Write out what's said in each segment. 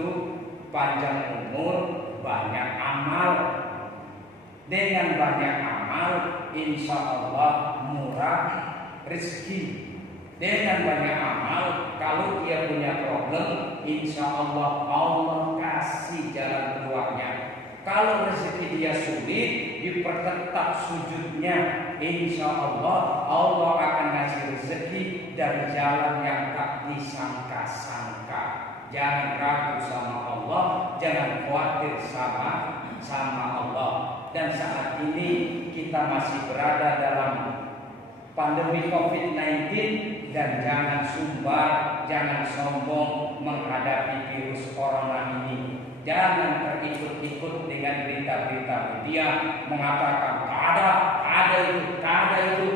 itu panjang umur, banyak amal. Dengan banyak amal, insya Allah murah rezeki. Dengan banyak amal, kalau dia punya problem, insya Allah Allah kasih jalan keluarnya. Kalau rezeki dia sulit, diperketat sujudnya, insya Allah Allah akan ngasih rezeki dari jalan yang tak disangka-sangka. Jangan ragu sama Allah, jangan khawatir sama Allah. Dan saat ini kita masih berada dalam pandemi COVID-19 dan jangan sumbar, jangan sombong menghadapi virus corona ini. Jangan terikut-ikut dengan berita-berita media mengatakan ada itu.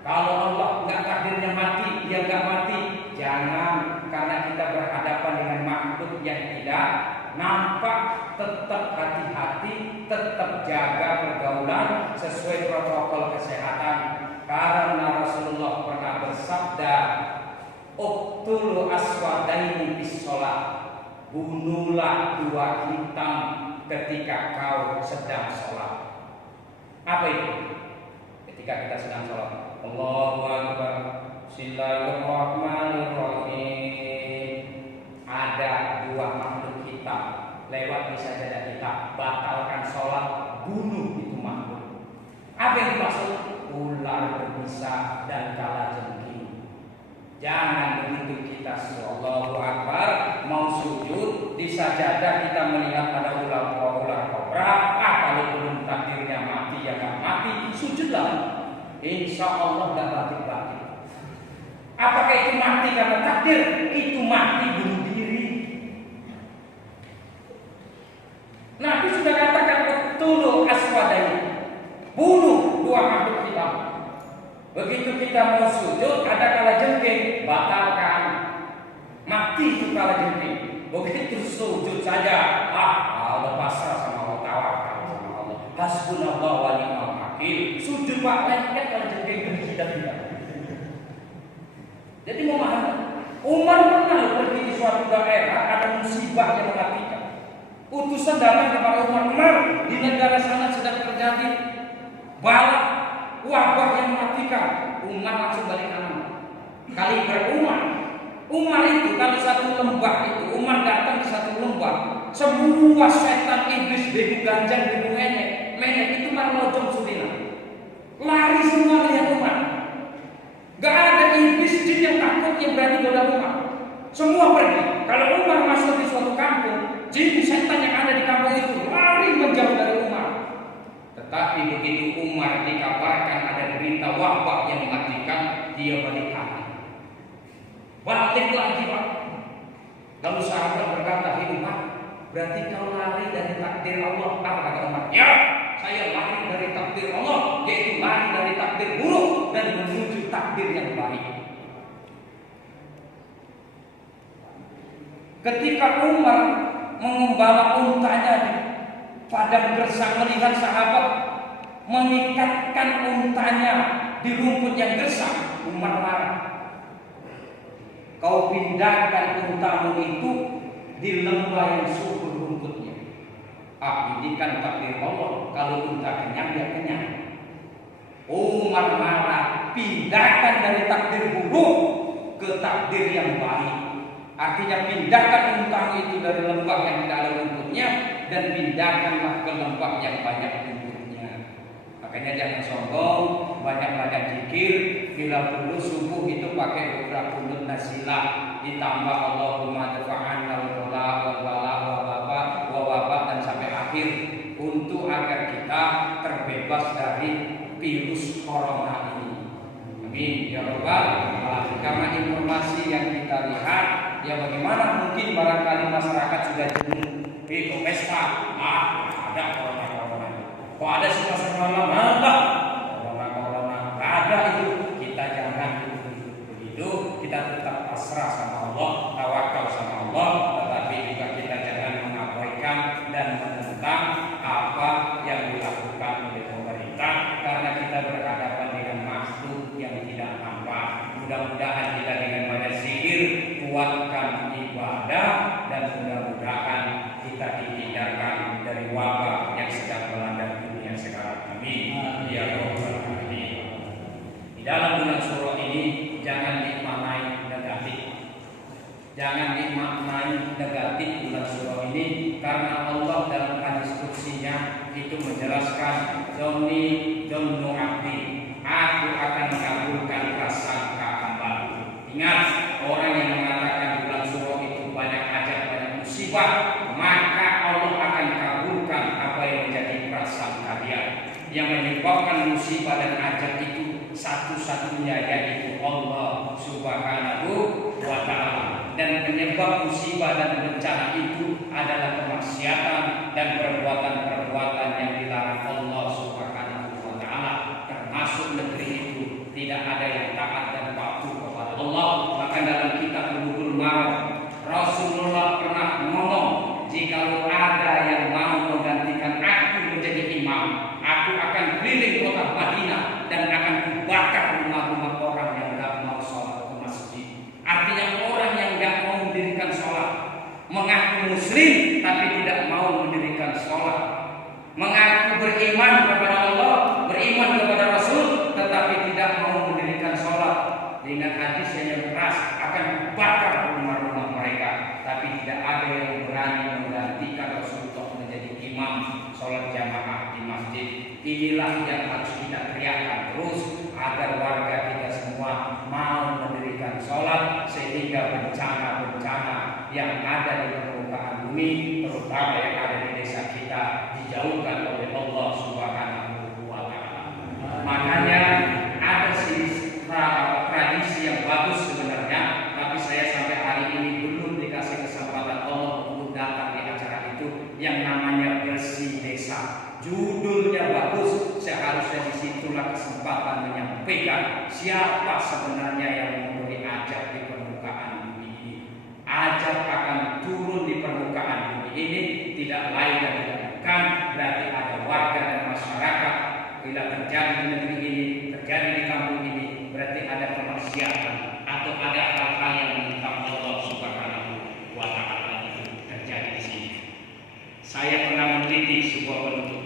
Kalau Allah nggak takdirnya mati, dia nggak mati. Jangan, karena kita berhadapan dengan makhluk yang tidak nampak. Tetap hati-hati, tetap jaga pergaulan sesuai protokol kesehatan. Karena Rasulullah pernah bersabda, "Uqtulu aswadaini bis shalah." Bunuhlah dua hitam ketika kau sedang sholat. Apa itu? Ketika kita sedang sholat, Allahu Akbar, Bismillahirrahmanirrahim. Ada dua makhluk hitam lewat di sajadah kita, batalkan sholat, bunuh itu makhluk. Apa yang dimaksud? Ular berbisa dan kalajengking. Jangan begitu kita Allahu Akbar mau sujud di sajadah kita melihat ada ular kobra. Kalau belum takdirnya mati ya nggak mati, sujudlah. Insya Allah nggak balik. Apakah itu mati karena takdir? Itu mati bunuh diri. Nabi sudah katakan betul aswadaini, bunuh dua makhluk hitam. Begitu kita mau sujud ada kalajengking, batalkan. Mati itu kalajengking. Begitu sujud saja, Allah pasrah sama Allah, tawakal sama Allah. Hasbunallah wa ni'mal wakil. Sujud Pak, lengket kalajengking berhidat-hidat. Jadi memahami. Umar pernah pergi di suatu daerah ada musibah yang mematikan. Utusan datang kepada Umar, di negara sana sedang terjadi balak, wabah yang mematikan. Umar langsung balik kanan. Kali Umar itu kalau satu lembah itu, Umar datang di satu lembah, semua setan, iblis, begu ganjang, begu menek itu marlojong sudina. Lari semua lihat Umar. Gak ada iblis jin yang takut yang berani goda Umar. Semua pergi. Kalau Umar masuk di suatu kampung, jin setan yang ada di kampung itu lari menjauh dari Umar. Tetapi begitu Umar dikabarkan ada berita wabah yang mematikan, dia balik lagi. Balik lagi Pak. Lalu sahabat berkata, Umar, berarti kau lari dari takdir Allah. Apa kata Umar? Ya, saya lari dari takdir Allah, yaitu lari dari takdir buruk dan menuju takdir yang baik. Ketika Umar mengembala untanya di padang gersang, melihat sahabat mengikatkan untanya di rumput yang gersang, Umar marah. Kau pindahkan untamu itu di lembah yang subur rumputnya. Ini kan takdir Allah. Kalau unta kenyang, dia kenyang. Umar marah, pindahkan dari takdir buruk ke takdir yang baik. Artinya pindahkan untamu itu dari lembah yang tidak ada rumputnya dan pindahkanlah ke lembah yang banyak rumputnya. Makanya jangan sombong, banyak belajar zikir. Bila perlu subuh itu pakai beberapa kunut nasilah, ditambah Allahumma dafa'anna wala wala wabah dan sampai akhir untuk agar kita terbebas dari virus corona ini. Amin ya rabbal alamin. Karena informasi yang kita lihat, ya bagaimana mungkin barangkali masyarakat sudah jenuh itu pesta, ada corona. Kok ada semua malah corona ada itu. Kita jangan begitu, kita tetap pasrah sama Allah, tawakal sama Allah, tetapi juga kita jangan mengabaikan dan menentang apa yang dilakukan oleh pemerintah, karena kita berhadapan dengan makhluk yang tidak nampak. Mudah-mudahan kita dengan banyak zikir kuatkan ibadah dan mudah-mudahan negatif bulan surah ini karena Allah dalam hadis qudsinya itu menjelaskan Dhannu abdi, aku akan mengabulkan prasangka hambaku. Ingat, orang yang mengatakan bulan surah itu banyak ajab, banyak musibah, maka Allah akan kabulkan apa yang menjadi prasangka dia. Yang menyebabkan musibah dan ajab itu satu-satunya yaitu Allah Subhanahu wa ta'ala. Dan penyebab musibah dan bencana itu adalah kemaksiatan dan perbuatan-perbuatan yang dilarang Allah Subhanahu wa ta'ala. Termasuk negeri itu tidak ada yang taat dan patuh kepada Allah. Maka dalam kitab Bulughul Maram Rasulullah pernah ngomong, jikalau ada yang mau menggantikan aku menjadi imam, aku akan keliling kota Madinah dan akan kubakar rumah-rumah orang yang tidak mau sholat ke masjid. Artinya orang yang tidak mau mendirikan sholat, mengaku muslim tapi tidak mau mendirikan sholat, mengaku beriman kepada Allah, beriman kepada Rasul, tetapi tidak mau mendirikan sholat. Dengan hadis yang keras akan kubakar rumah-rumah mereka. Tapi tidak ada yang berani menggantikan Rasulullah menjadi imam sholat jamaah di masjid. Inilah yang harus kita teriakkan terus agar warga kita semua mau mendirikan sholat, sehingga bencana-bencana yang ada di permukaan bumi, terutama yang ada di desa kita, dijauhkan oleh Allah Subhanahu wa ta'ala. Makanya ada tradisi yang bagus sebenarnya, tapi saya sampai hari ini belum dikasih kesempatan Allah untuk datang di acara itu, yang namanya Bersih Desa. Judulnya bagus, seharusnya disitulah kesempatan menyampaikan siapa sebenarnya yang memberi ajab di permukaan bumi ini. Ajab akan turun di permukaan bumi ini tidak lain dan tidak bukan berarti ada warga dan masyarakat. Bila terjadi di negeri ini, terjadi di kampung ini, berarti ada kemaksiatan atau ada hal-hal yang menentang Allah Subhanahu wa ta'ala itu terjadi di sini. Saya pernah meneliti sebuah bentuk.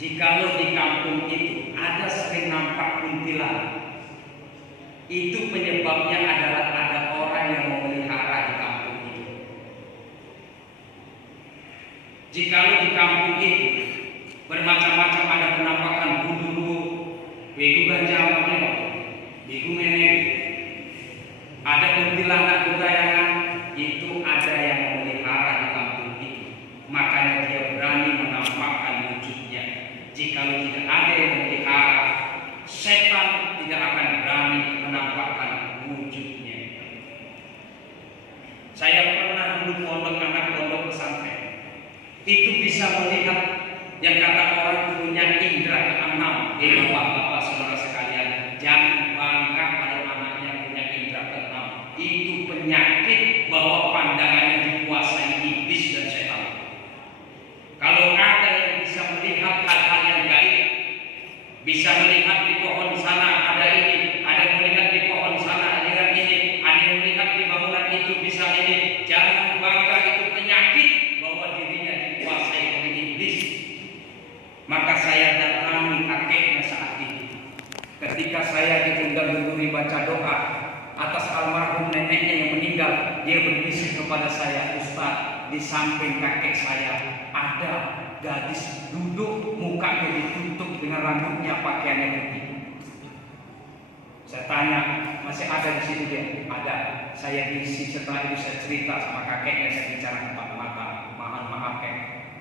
Jikalau di kampung itu ada sering nampak kuntilanak, itu penyebabnya adalah ada orang yang memelihara di kampung itu. Jikalau di kampung itu bermacam-macam ada penampakan gundulu, begu gajah, begu menek, ada kuntilanak gentayangan, itu ada yang memelihara di kampung itu. Makanya dia berani menampakkan wujudnya. Jikalau tidak ada yang memelihara, setan tidak akan berani menampakkan wujudnya. Saya pernah dulu pondok anak pondok pesantren, itu bisa melihat yang kata orang punya indera keenam. Bapak-bapak saudara sekalian, jangan bangga kalau anaknya punya indera keenam. Itu penyakit bahwa pandangannya dikuasai iblis dan setan. Kalau ada yang bisa melihat hal-hal yang gaib, bisa melihat di pohon sana ada ini, ada yang melihat di pohon sana ada ini, ada yang melihat di bangunan itu bisa ini, jangan bangga, itu penyakit bahwa dirinya dikuasai oleh iblis. Maka saya datangi kakeknya saat itu. Ketika saya diundang-unduri baca doa atas almarhum neneknya yang meninggal, dia berbisik kepada saya, Ustaz, di samping kakek saya ada gadis duduk, mukanya ditutup dengan rambutnya, pakaiannya putih. Saya tanya, masih ada di situ dia? Ada. Saya diisi, setelah itu saya cerita sama kakeknya, saya bicara empat mata, maaf kek,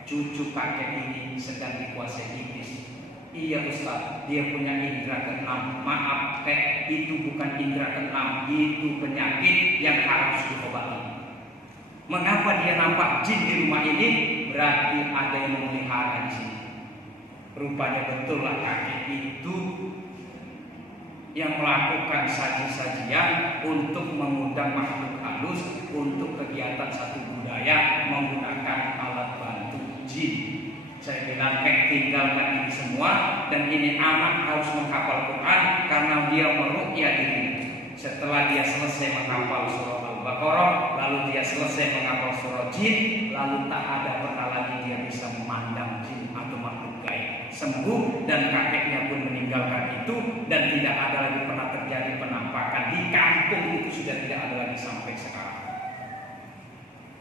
cucu kakek ini sedang dikuasai iblis. Iya Ustaz, dia punya indera keenam. Maaf kek, itu bukan indera keenam, itu penyakit yang harus diobati. Mengapa dia nampak jin di rumah ini? Berarti ada yang memelihara di sini. Rupanya betul lah kakek itu yang melakukan saji-sajian untuk mengundang makhluk halus untuk kegiatan satu budaya menggunakan alat bantu jin. Saya bilang, tinggalkan ini semua, dan ini anak harus menghafal Quran karena dia meruqyah diri. Setelah dia selesai menghafal surah Al-Baqarah, lalu dia selesai menghafal surah jin, lalu tak ada pernah lagi dia bisa memandang jin atau makhluk gaib. Sembuh dan kakeknya pun meninggalkan itu, dan tidak ada lagi pernah terjadi penampakan di kampung itu, sudah tidak ada lagi sampai sekarang.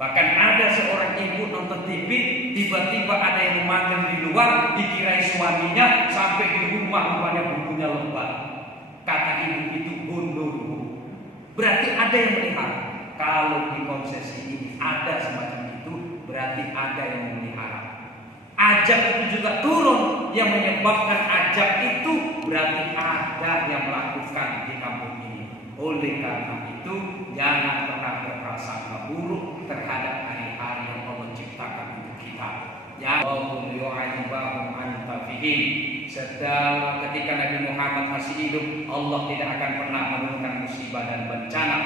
Bahkan ada seorang ibu nonton TV, tiba-tiba ada yang memanggil di luar, dikirai suaminya, sampai di rumah rupanya bumbunya lebat. Kata ibu itu gondoruo. Berarti ada yang melihara. Kalau di konsesi ini ada semacam itu, berarti ada yang memelihara. Ajab itu juga turun, yang menyebabkan ajab itu berarti ada yang melakukan di kampung ini. Oleh karena itu, jangan pernah berprasangka buruk terhadap hari-hari yang Allah ciptakan untuk kita. Ya Allah yu'adzibahum anta fihim. Sedang ketika Nabi Muhammad masih hidup, Allah tidak akan pernah menurunkan musibah dan bencana.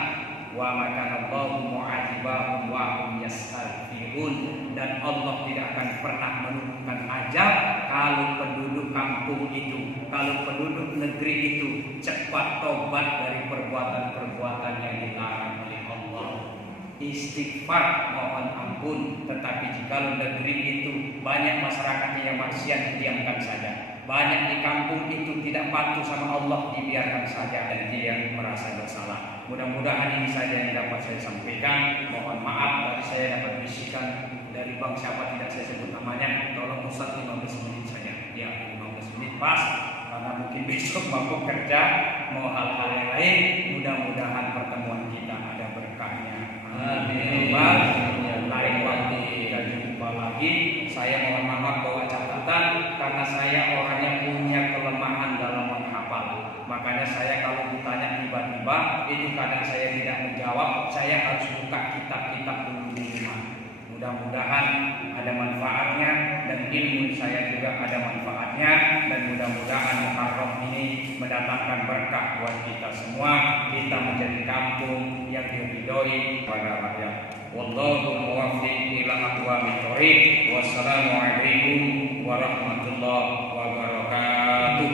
Wa makana Allahu mu'adzibahum wa hum yastaghfirun. Dan Allah tidak akan pernah menurunkan azab kalau penduduk kampung itu, kalau penduduk negeri itu cepat tobat dari perbuatan-perbuatan yang dilarang oleh Allah. Istighfar, mohon ampun. Tetapi jika negeri itu banyak masyarakatnya yang maksiat, didiamkan saja. Banyak di kampung itu tidak patuh sama Allah, dibiarkan saja dan dia merasa bersalah. Mudah-mudahan ini saja yang dapat saya sampaikan. Mohon maaf dari saya dapat bisikan dari bang siapa tidak saya sebut namanya. Tolong Ustaz 15 menit saja. Ya, 15 menit pas. Karena mungkin besok mau kerja, mau hal-hal yang lain. Mudah-mudahan pertemuan kita ada berkahnya. Amin. Lain waktu kita jumpa lagi. Saya mohon maaf bawa catatan karena saya orangnya punya kelemahan dalam menghafal. Makanya saya kalau ditanya tiba-tiba itu kadang saya tidak menjawab. Saya harus buka kitab-kitab dulu di rumah. Mudah-mudahan ada manfaatnya dan ilmu saya juga ada manfaatnya, dan mudah-mudahan Muharram ini mendatangkan berkah buat kita semua. Kita menjadi kampung yang diridhoi para rakyat. Wallahu muwaffiq ila aqwamit thoriq. Wassalamualaikum warahmatullahi wabarakatuh.